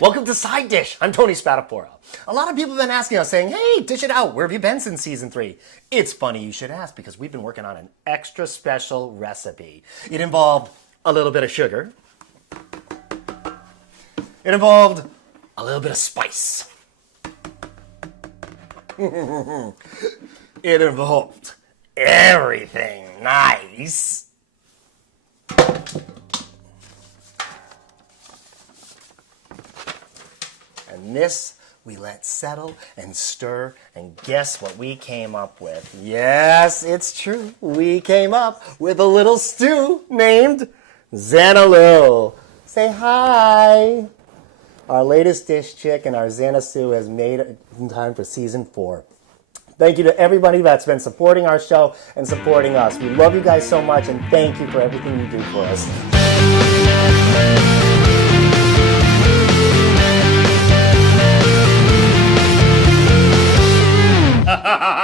Welcome to Side Dish. I'm Tony Spadafora. A lot of people have been asking us, saying, hey, dish it out. Where have you been since season 3? It's funny you should ask because we've been working on an extra special recipe. It involved a little bit of sugar. It involved a little bit of spice. It involved everything nice. And this we let settle and stir, and guess what we came up with? Yes, it's true. We came up with a little stew named Xanaloo. Say hi. Our latest dish chick and our Xana stew has made it in time for season 4. Thank you to everybody that's been supporting our show and supporting us. We love you guys so much, and thank you for everything you do for us. Ha ha ha!